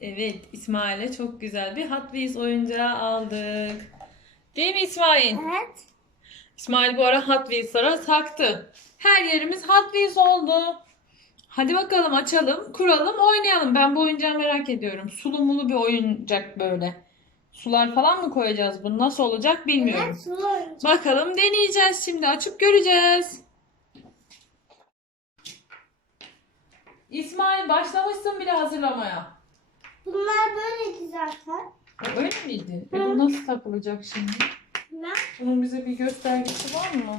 Evet, İsmail'e çok güzel bir Hot Wheels oyuncağı aldık. Değil mi İsmail? Evet. İsmail bu ara Hot Wheels'lara taktı. Her yerimiz Hot Wheels oldu. Hadi bakalım açalım, kuralım, oynayalım. Ben bu oyuncağı merak ediyorum. Sulu mulu bir oyuncak böyle. Sular falan mı koyacağız? Bu nasıl olacak bilmiyorum. Evet. Bakalım deneyeceğiz şimdi. Açıp göreceğiz. İsmail başlamışsın bile hazırlamaya. Bunlar böyleydi zaten. O öyle miydi? E bu nasıl takılacak şimdi? Ne? Bunun bize bir göstergesi var mı?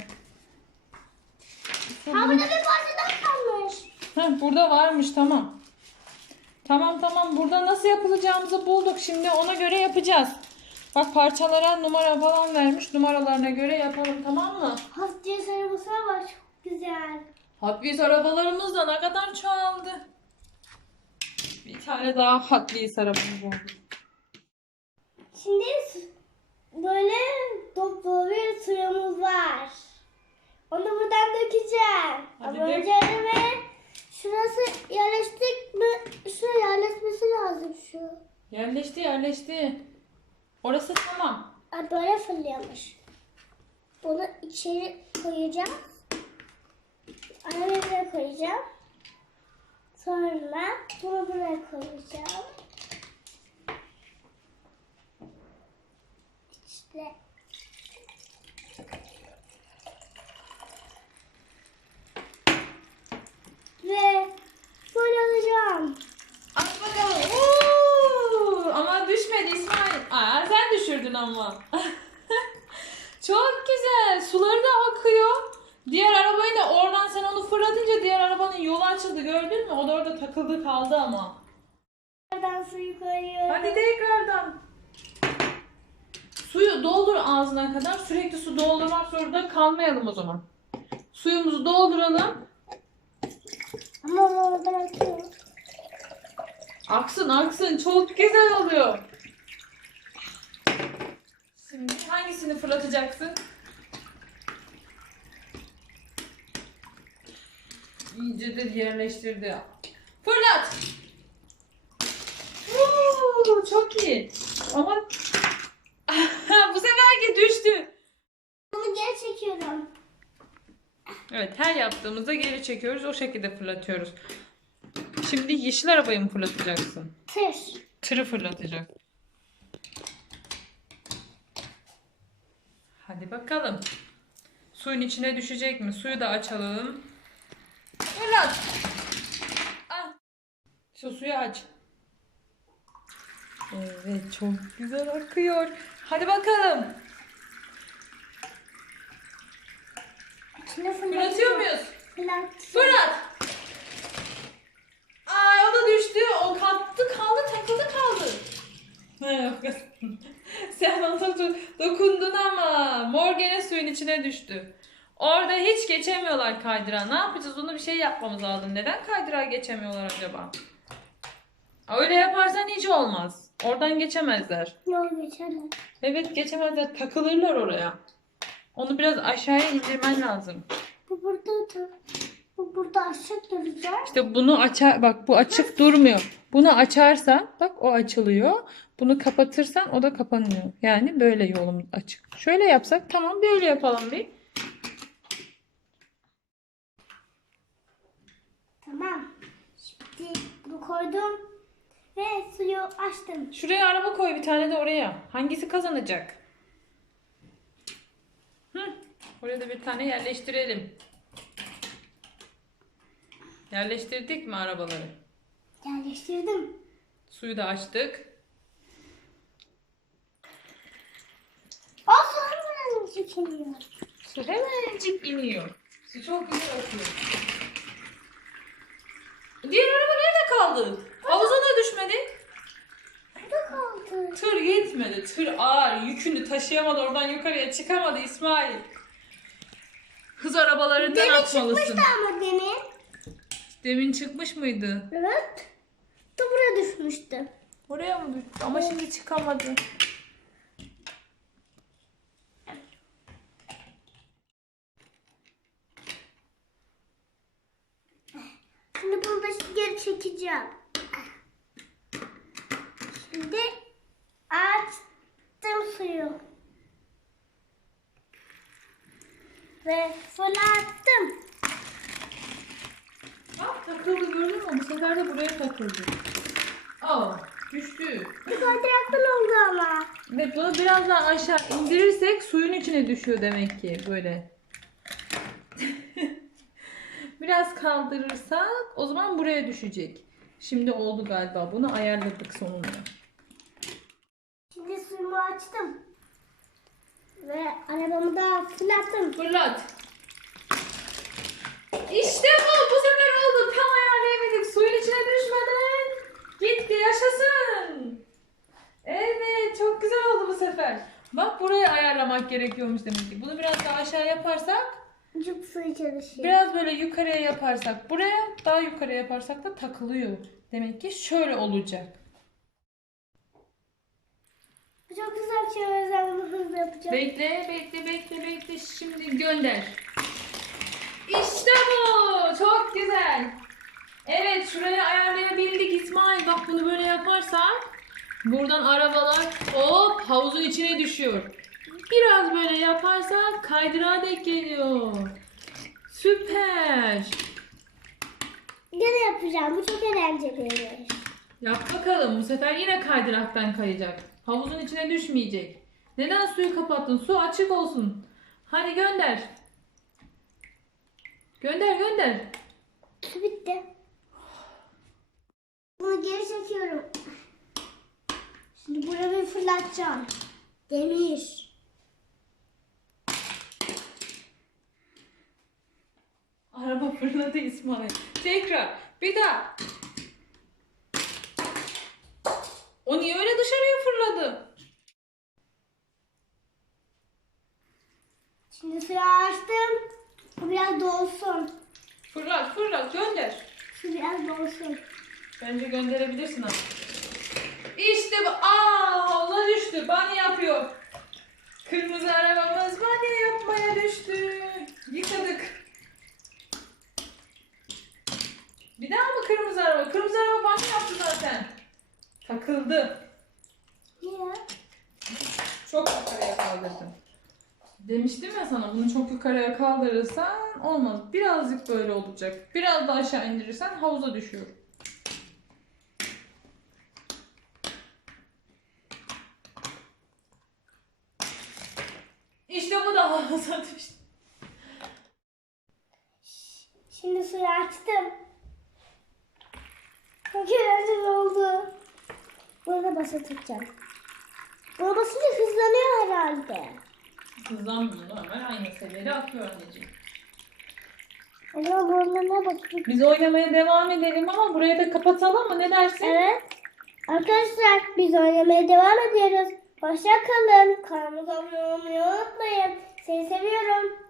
Ha burada bir parçadan kalmış. Heh, burada varmış tamam. Tamam tamam burada nasıl yapılacağımızı bulduk. Şimdi ona göre yapacağız. Bak parçalara numara falan vermiş. Numaralarına göre yapalım tamam mı? Haftaya sarılmasına var çok güzel. Hot Wheels arabalarımız da ne kadar çoğaldı. Tane daha Hot Wheels arabamız oldu. Şimdi böyle dolu bir suyumuz var. Onu buradan dökeceğim. Hadi Ama dök. önce ve şurası yerleştik mi? Şuraya yerleşmesi lazım şu. Yerleşti yerleşti. Orası tamam. Aa, böyle fırlıyormuş. Bunu içeri koyacağım. Arabaya koyacağım. Sonra bunu buraya koyacağım. İşte. Ve böyle alacağım. At bakalım. Oo, ama düşmedi İsmail. Aa, sen düşürdün ama. Çok güzel. Suları da akıyor. Diğer arabayı da oradan sen onu fırlatınca diğer arabanın yolu açıldı gördün mü? O da orada takıldı kaldı ama. Buradan suyu koyuyorum. Hadi tekrardan. Suyu doldur ağzına kadar. Sürekli su doldurmak zorunda kalmayalım o zaman. Suyumuzu dolduralım. Ama oradan akıyor. Aksın aksın. Çok güzel oluyor. Şimdi hangisini fırlatacaksın? İyice de yerleştirdi. Fırlat. Oo, çok iyi. Ama bu seferki düştü. Bunu geri çekiyorum. Evet her yaptığımızda geri çekiyoruz. O şekilde fırlatıyoruz. Şimdi yeşil arabayı mı fırlatacaksın? Tır. Tırı fırlatacak. Hadi bakalım. Suyun içine düşecek mi? Suyu da açalım. Fırlat. Ah. Şu suyu aç. Evet çok güzel akıyor. Hadi bakalım. İçine Fırlatıyor muyuz? Fırlat. Fırlat. Ay o da düştü. O kattı kaldı takıldı kaldı. Sen ona do- dokundun ama mor gene suyun içine düştü. Orada hiç geçemiyorlar kaydırağa. Ne yapacağız? Onu bir şey yapmamız lazım. Neden kaydırağa geçemiyorlar acaba? Öyle yaparsan hiç olmaz. Oradan geçemezler. Yol geçelim. Evet geçemezler. Takılırlar oraya. Onu biraz aşağıya indirmen lazım. Bu burada dur. Bu burada aşağı duracak. İşte bunu açar bak bu açık durmuyor. Bunu açarsan bak o açılıyor. Bunu kapatırsan o da kapanıyor. Yani böyle yolumuz açık. Şöyle yapsak tamam böyle yapalım bir. Tamam. Şimdi bunu koydum. Ve suyu açtım. Şuraya araba koy bir tane de oraya. Hangisi kazanacak? Hı, oraya da bir tane yerleştirelim. Yerleştirdik mi arabaları? Yerleştirdim. Suyu da açtık. O su hemen çekiliyor. Su hemencik iniyor. Su çok güzel akıyor. Diğer araba nerede kaldı? Havuza da düşmedi. Burada kaldı. Tır yetmedi. Tır ağır. Yükünü taşıyamadı. Oradan yukarıya çıkamadı İsmail. Hız arabalarından Demin atmalısın. çıkmıştı ama demin. Demin çıkmış mıydı? Evet. Da buraya düşmüştü. Oraya mı düştü? Ama şimdi çıkamadı. Geri çekeceğim. Şimdi açtım suyu. Ve fırlattım. Bak takıldı gördün mü? Bu sefer de buraya takıldı. Aa düştü. Bir kaydıraktan oldu ama. Ve bunu biraz daha aşağı indirirsek suyun içine düşüyor demek ki böyle. biraz kaldırırsak o zaman buraya düşecek. Şimdi oldu galiba. Bunu ayarladık sonunda. Şimdi suyumu açtım. Ve arabamı da fırlattım. Fırlat. İşte bu. Bu sefer oldu. Tam ayarlayabildik. Suyun içine düşmeden gitti. Yaşasın. Evet. Çok güzel oldu bu sefer. Bak burayı ayarlamak gerekiyormuş demek ki. Bunu biraz daha aşağı yaparsak Suyu çalışıyor. Biraz böyle yukarıya yaparsak buraya, daha yukarıya yaparsak da takılıyor. Demek ki şöyle olacak. Çok güzel şey. Bunu hızlı yapacağım. Bekle, bekle, bekle, bekle. Şimdi gönder. İşte bu. Çok güzel. Evet, şuraya ayarlayabildik İsmail. Bak bunu böyle yaparsak buradan arabalar hop havuzun içine düşüyor. Biraz böyle yaparsak kaydırağa denk geliyor. Süper. Gene yapacağım. Bu çok eğlenceli. Yap bakalım. Bu sefer yine kaydıraktan kayacak. Havuzun içine düşmeyecek. Neden suyu kapattın? Su açık olsun. Hadi gönder. Gönder gönder. Su bitti. Bunu geri çekiyorum. Şimdi buraya bir fırlatacağım. Demir. Araba fırladı İsmail. Tekrar. Bir daha. O niye öyle dışarıya fırladı? Şimdi suyu açtım. Bu biraz dolsun. Fırlat fırlat gönder. Su biraz dolsun. Bence gönderebilirsin abi. İşte bu. Aa havuza düştü. Bani yapıyor. Kırmızı arabamız bani yapmaya düştü. Yıkadık. Bir daha mı kırmızı araba? Kırmızı araba bani yaptı zaten. Takıldı. Niye? Çok yukarıya kaldırdın. Demiştim ya sana bunu çok yukarıya kaldırırsan olmaz. Birazcık böyle olacak. Biraz daha aşağı indirirsen havuza düşüyor. İşte bu da havuza düştü. Şimdi suyu açtım. Çok eğlenceli oldu. Bunu da basa tutacağım. Bunu basınca hızlanıyor herhalde. Hızlanmıyor normal aynı seviyede akıyor anneciğim. Acaba burada ne bakayım? Biz oynamaya devam edelim ama burayı da kapatalım mı? Ne dersin? Evet. Arkadaşlar biz oynamaya devam ediyoruz. Hoşça kalın. Kanalımıza abone olmayı unutmayın. Seni seviyorum.